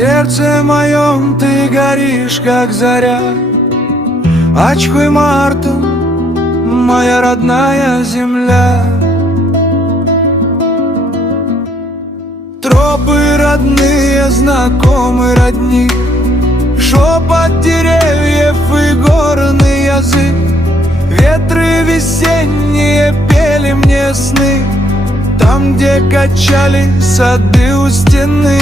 сердце моем ты горишь, как заря. Ачхуй Марту, моя родная земля. Тропы родные, знакомы родни, шепот деревьев и горный язык. Ветры весенние пели мне сны, там, где качали сады у стены.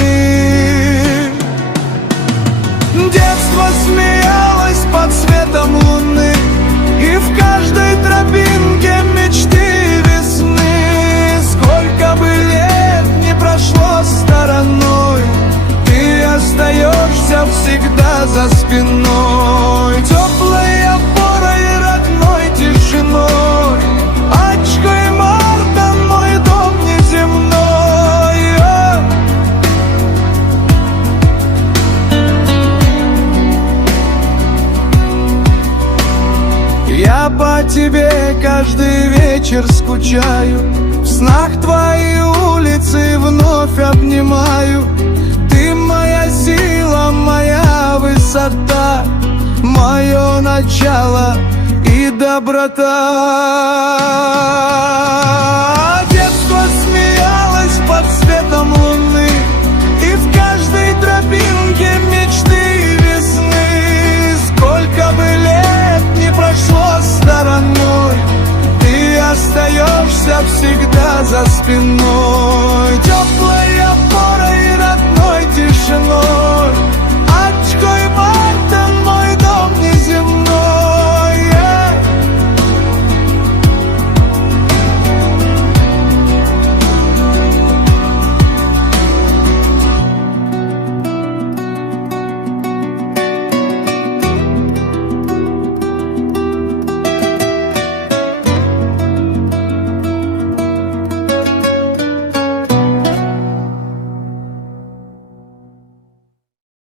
Детство смеялось под светом луны, и в каждой тропинке мечты весны. Сколько бы лет не прошло стороной, ты остаешься всегда за спиной, теплой опорой и родной тишиной. Ачхуй Марта, мой дом неземной. Я по тебе каждый вечер скучаю, в снах твои улицы вновь обнимаю. Ты моя сила, моя высота, мое начало и доброта. Детство смеялось под светом луны, и в каждой тропинке мечты весны. Сколько бы лет не прошло стороной, ты остаешься всегда за спиной.